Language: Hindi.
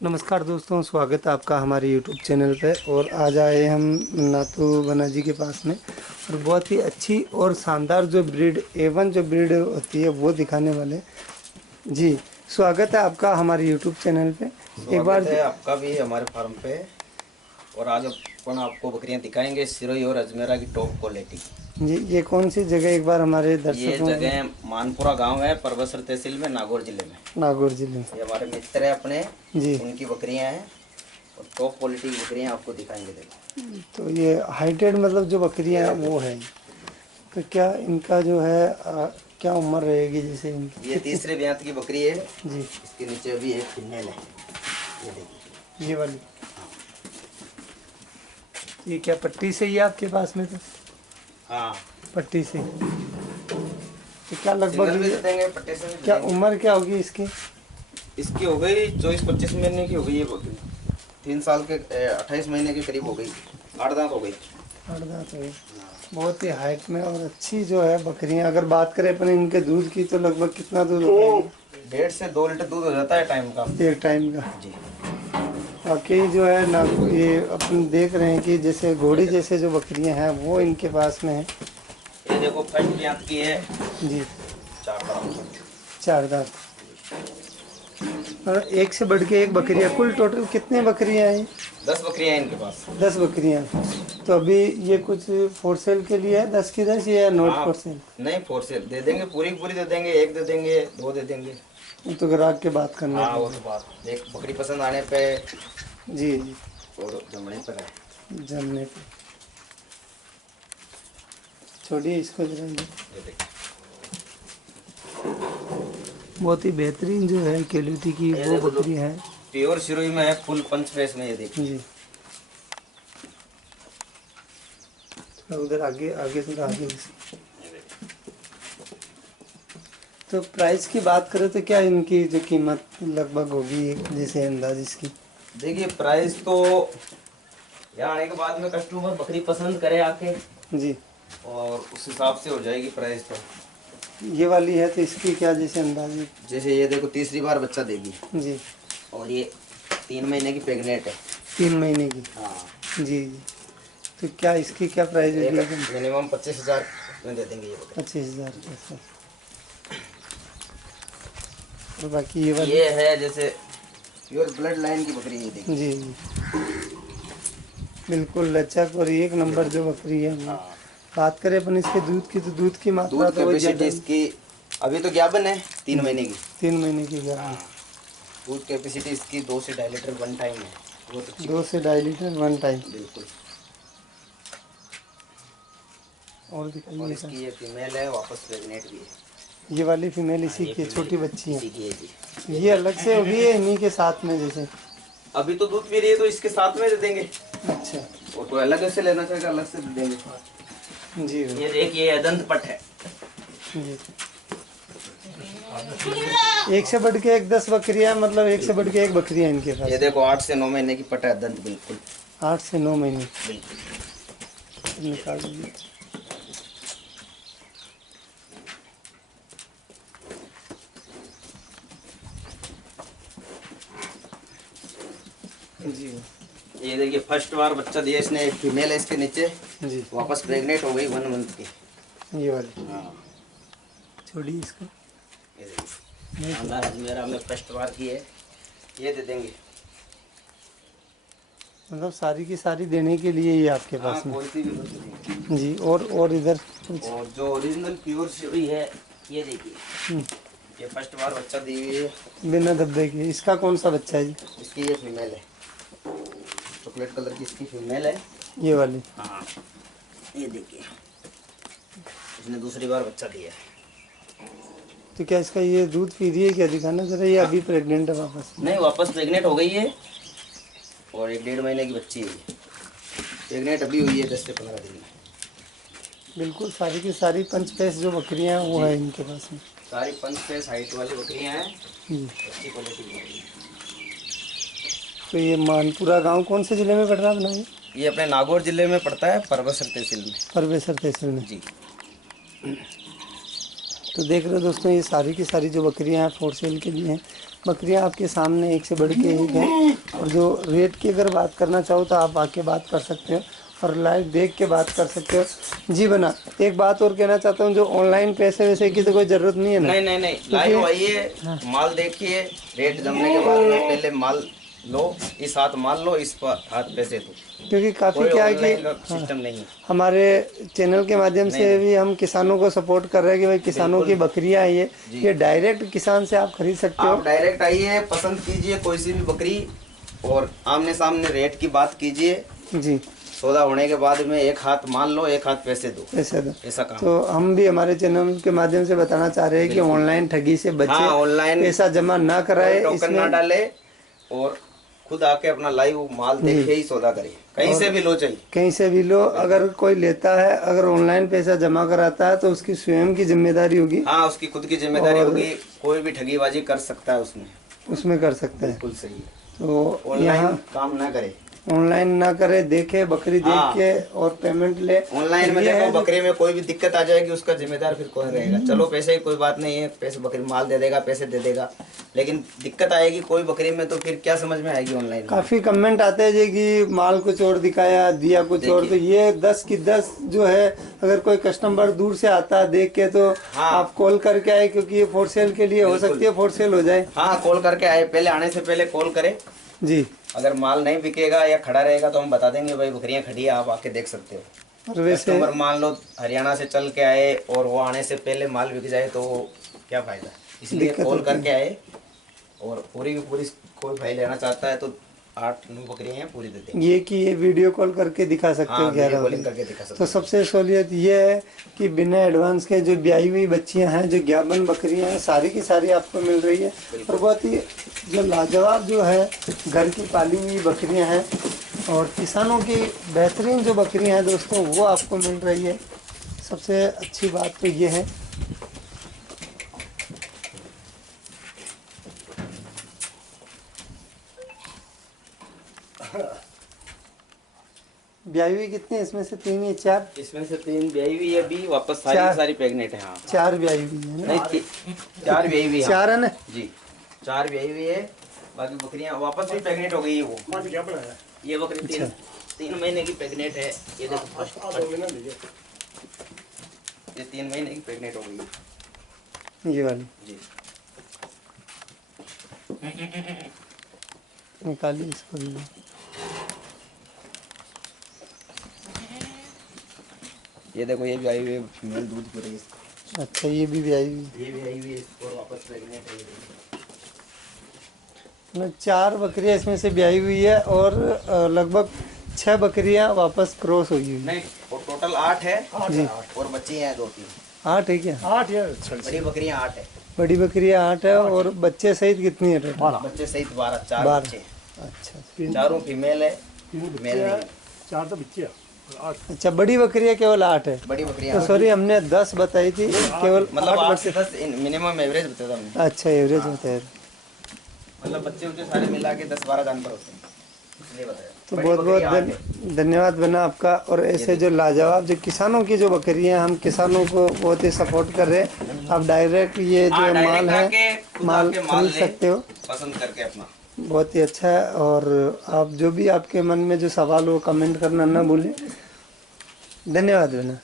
नमस्कार दोस्तों, स्वागत है आपका हमारे यूट्यूब चैनल पे। और आज आए हम नाथू बना जी के पास में, और बहुत ही अच्छी और शानदार जो ब्रीड A1 जो ब्रीड होती है वो दिखाने वाले। जी, स्वागत है आपका हमारे यूट्यूब चैनल पे। एक बार स्वागत है आपका भी हमारे फार्म पे। और आज अपन आपको बकरियां दिखाएंगे सिरोही और अजमेरा की टॉप क्वालिटी। जी, ये कौन सी जगह एक बार हमारे ये दर्शकों को। जगह मानपुरा गांव है, परबसर तहसील में, नागौर जिले में। नागौर जिले में। ये हमारे मित्र है अपने, जी, उनकी बकरियां हैं और टॉप क्वालिटी की बकरियां आपको दिखाएंगे। देखो, तो ये हाइटेड मतलब जो बकरियां हैं वो है। तो क्या इनका जो है क्या उम्र रहेगी जैसे इनकी? ये तीसरे ब्यात की बकरी है जी, इसके नीचे अभी एक फीमेल है, ये देखिए। ये वाली। ये क्या पट्टी से ही है आपके पास में? तो हाँ, पट्टी से। तो क्या सिंगल भी लगभग दे देंगे, पट्टे से भी दे क्या देंगे। उम्र क्या होगी इसकी? इसकी हो गई 24-25 महीने की हो गई ये बकरी। 3 साल के 28 महीने के करीब हो गई, 8 दांत हो गई। 8 दांत हो गई। बहुत ही हाइट में और अच्छी जो है बकरियां। अगर बात करें अपन इनके दूध की तो लगभग कितना दूध होता है? 1.5 से 2 लीटर दूध हो जाता है टाइम का। एक टाइम का। जी, बाकी जो है ना, ये अपन देख रहे हैं कि जैसे घोड़ी जैसे जो बकरियां हैं वो इनके पास में है। ये देखो फर्स्ट ब्यात की है, जी, 4 दांत। 4 दांत। और एक से बढ़ के एक बकरियां। कुल टोटल कितनी बकरियां हैं? 10 बकरियां हैं इनके पास। 10 बकरियां। तो अभी ये कुछ फॉर सेल के लिए है 10 की 10 या नॉट हाँ, फॉर सेल? नहीं फोर सेल दे देंगे, पूरी की पूरी दे देंगे, एक दे देंगे, 2 दे देंगे। तो ग्राहक के बात करना हाँ, वो पड़ेगा। तो बात एक बकरी पसंद आने पे जी जी, और जमने पर है। जमने पे। छोड़िए इसको जरा। ये ये देखिए, बहुत ही बेहतरीन जो है क्वालिटी की ये वो देखो बकरी है। प्योर सिरोही में है, फुल पंच फेस में। ये देखिए, जी, थोड़ा उधर आगे आगे थोड़ा आगे इसके। ये देखिए। तो प्राइस की बात करें तो क्या इनकी जो कीमत लगभग होगी, जैसे अंदाज इसकी? देखिए प्राइस तो यहाँ आने के बाद में कस्टमर बकरी पसंद करे आके, जी, और उस हिसाब से हो जाएगी प्राइस। तो ये वाली है तो इसकी क्या जैसे अंदाज है? जैसे ये देखो तीसरी बार बच्चा देगी, जी, और ये 3 महीने की प्रेग्नेंट है। 3 महीने की। हाँ, जी जी, तो क्या इसकी क्या प्राइस होगी? मिनिमम 25,000 में दे देंगे ये बकरी। 25,000 ऐसा। और बाकी ये वाली? ये है जैसे प्योर ब्लड लाइन की बकरी, ये देखिए। जी जी, बिल्कुल लचक और एक नंबर जो बकरी है वो। हाँ, बात करें अपन इसके दूध की तो दूध की मात्रा दूध तो वही कैपेसिटी ज़्यादा। इसकी अभी तो ज्ञापन है 3 महीने की। 3 महीने की गारंटी। दूध कैपेसिटी इसकी 2 से 2.5 लीटर वन टाइम है। बहुत अच्छी 2 से 2.5 लीटर 1 टाइम। बिल्कुल। और और दिखाइए सर। इसकी ये फीमेल है, वापस प्रेग्नेंट भी है। ये वाली फीमेल इसी ये की female छोटी बच्ची है। इसी की है जी। ये अलग से होगी या इन्हीं के साथ में जैसे? अभी तो दूध पी रही है तो इसके साथ में दे देंगे, अच्छा, और कोई अलग से लेना चाहेगा अलग से दे देंगे। जी ये देखिए अदंत पट है। जी। एक से बढ़ के एक 10 बकरियां, मतलब एक से बढ़ के एक बकरियां इनके ये पास। देखो 8 से 9 महीने की पट है, अदंत बिल्कुल। 8 से 9 महीने। बिल्कुल। निकाल दीजिए। जी ये देखिए फर्स्ट बार बच्चा दिया इसने, एक फीमेल है इसके नीचे, जी, वापस प्रेग्नेंट हो गई 1 मंथ की। ये वाली। हाँ, छोड़िए इसको। ये देखिए शानदार अजमेरा में फर्स्ट बार की है, ये दे देंगे। मतलब सारी की सारी देने के लिए ही आपके हाँ, पास में। कोई सी भी बच्चा देंगे। जी, और इधर कुछ? और जो ओरिजिनल प्योर सिरोही है, ये देखिए, हम्म, ये फर्स्ट बार बच्चा दी हुई है। बिना धब्बे के। इसका कौन सा बच्चा है जी? इसकी ये फीमेल है, चॉकलेट कलर की इसकी फीमेल है। ये वाली? हाँ, ये देखिए इसने दूसरी बार बच्चा दिया है। तो क्या इसका ये दूध पी रही है क्या? दिखाना जरा। ये अभी प्रेग्नेंट है वापस? नहीं, वापस प्रेग्नेंट हो गई है, और 1.5 महीने की बच्ची है ये। प्रेग्नेंट अभी हुई है 10 से 15 दिन में। बिल्कुल सारी की सारी पंच फेस जो बकरियां हैं वो है इनके पास में। सारी पंच फेस हाइट वाली बकरियां हैं, जी। अच्छी क्वालिटी की बकरी है। तो ये मानपुरा गांव कौन से ज़िले में पड़ रहा है अपना? ये अपने नागौर जिले में पड़ता है, परबसर तहसील में। परवेसर तहसील में। जी। तो देख रहे हो दोस्तों, ये सारी की सारी जो बकरियां हैं फॉर सेल के लिए हैं। बकरियां आपके सामने एक से बढ़ के एक हैं। और जो रेट की अगर बात करना चाहो तो आप आके बात कर सकते हो और लाइव देख के बात कर सकते हो। जी बना, एक बात और कहना चाहता हूँ, जो ऑनलाइन पैसे वैसे की तो कोई ज़रूरत नहीं है ना? नहीं नहीं नहीं, लाइव आइए, माल देखिए, रेट जमने के बाद में पहले माल लो, इस हाथ माल लो, इस हाथ पैसे दो, क्योंकि काफ़ी कोई क्या है ऑनलाइन कि का सिस्टम नहीं है। हमारे चैनल के माध्यम से भी हम किसानों को सपोर्ट कर रहे हैं कि भाई किसानों की बकरियां हैं ये डायरेक्ट किसान से आप खरीद सकते हो। आप डायरेक्ट आइए, पसंद कीजिए कोई सी भी बकरी और आमने सामने रेट की बात कीजिए। जी, सौदा होने के बाद में एक हाथ मान लो, एक हाथ पैसे दो, ऐसा था। ऐसा काम। तो हम भी हमारे चैनल के माध्यम से बताना चाह रहे हैं कि ऑनलाइन ठगी से बचे, हाँ, ऑनलाइन पैसा जमा ना कराए, टोकन ना डाले और खुद आके अपना लाइव माल देखे ही सौदा करे, कहीं से भी लो, चाहिए कहीं से भी लो। अगर कोई लेता है, अगर ऑनलाइन पैसा जमा कराता है तो उसकी स्वयं की जिम्मेदारी होगी। हाँ, उसकी खुद की जिम्मेदारी होगी, कोई भी ठगीबाजी कर सकता है उसमें कर सकता है। बिल्कुल सही है। तो ऑनलाइन काम ना करे, ऑनलाइन ना करे, देखे बकरी देख के और पेमेंट ले। ऑनलाइन में ये देखो है बकरी में कोई भी दिक्कत आ जाएगी, उसका जिम्मेदार फिर कौन रहेगा? चलो पैसे की कोई बात नहीं है, पैसे बकरी माल दे देगा, पैसे दे देगा, लेकिन दिक्कत आएगी कोई बकरी में तो फिर क्या समझ में आएगी ऑनलाइन? काफी कमेंट आते हैं जी कि माल कुछ और दिखाया, दिया कुछ और। तो ये 10 की 10 जो है, अगर कोई कस्टमर दूर से आता है देख के तो हाँ, आप कॉल करके आए, क्योंकि ये फॉर सेल के लिए हो सकती है, फॉर सेल हो जाए। हाँ, कॉल करके आए, पहले आने से पहले कॉल करे जी। अगर माल नहीं बिकेगा या खड़ा रहेगा तो हम बता देंगे भाई बकरियां खड़ी है, आप आके देख सकते हो। और वैसे कस्टमर मान लो हरियाणा से चल के आए और वो आने से पहले माल बिक जाए तो क्या फायदा? इसलिए कॉल करके आए और पूरी की पूरी कोई फाइल लेना चाहता है तो 8-9 बकरियां हैं, पूरी दे देंगे। ये कि ये वीडियो कॉल करके दिखा सकते हो हाँ, 11 वीडियो कॉलिंग बजे। करके दिखा सकते तो सबसे सहूलियत ये है कि बिना एडवांस के जो ब्याई हुई बच्चियां हैं, जो 11 बकरियां हैं, सारी की सारी आपको मिल रही है। और बहुत ही जो लाजवाब जो है घर की पाली हुई बकरियां हैं और किसानों की बेहतरीन जो बकरियां हैं दोस्तों, वो आपको मिल रही है। सबसे अच्छी बात तो ये है। ब्याई हुई कितनी है? इसमें से 3 या 4? इसमें से 3 ब्याई हुई है, अभी वापस सारी सारी प्रेग्नेंट है। हाँ, 4 ब्याई हुई है ना? नहीं, 4 ब्याई हुई है। 4 है ना जी, 4 ब्याई हुई है, बाकी बकरियां वापस भी प्रेग्नेंट हो गई है। वो ये बकरी 3 महीने की प्रेग्नेंट है। ये देखो ये 3 महीने की प्रेग्नेंट हो गई है ये वाली। जी। निकालिए इसको भी। ये देखो ये भी आई हुई है, फीमेल दूध पी रही है इसका। अच्छा, ये भी ब्याई हुई ये भी आई हुई है और वापस प्रेग्नेंट है। है। 4 बकरियां इसमें से ब्याई हुई है और लगभग 6 बकरियां वापस क्रॉस हुई हुई। नहीं, और टोटल 8 है जी। और बच्चे हैं 2-3। 8 है क्या? 8 या बड़ी बकरियां 8 है, बड़ी बकरियां 8 है और बच्चे सहित कितनी है टोटल? बच्चे सहित 12, 4 12। बच्चे हैं। अच्छा चारों फीमेल है, मेल नहीं। 4 तो बच्चे हैं। 8 अच्छा, बड़ी बकरियां केवल 8 है। बड़ी बकरियां तो सॉरी, हमने 10 बताई थी, केवल मतलब 8 8 से 10 मिनिमम एवरेज बताता हमने। अच्छा, एवरेज बताया। मतलब बच्चे उच्चे सारे मिला के 10-12 जानवर होते हैं, इसलिए बताया। तो बड़ी बहुत बहुत बकरियां 8 है। धन्यवाद बना आपका। और ऐसे जो लाजवाब जो किसानों की जो बकरियां हैं, हम किसानों को बहुत ही सपोर्ट कर रहे हैं। आप डायरेक्ट ये जो हाँ, माल डायरेक्ट है, आके खुद माल आके खरीद ले, सकते हो। पसंद करके अपना। बहुत ही अच्छा है। और आप जो भी आपके मन में जो सवाल हो कमेंट करना ना भूलें। धन्यवाद बना।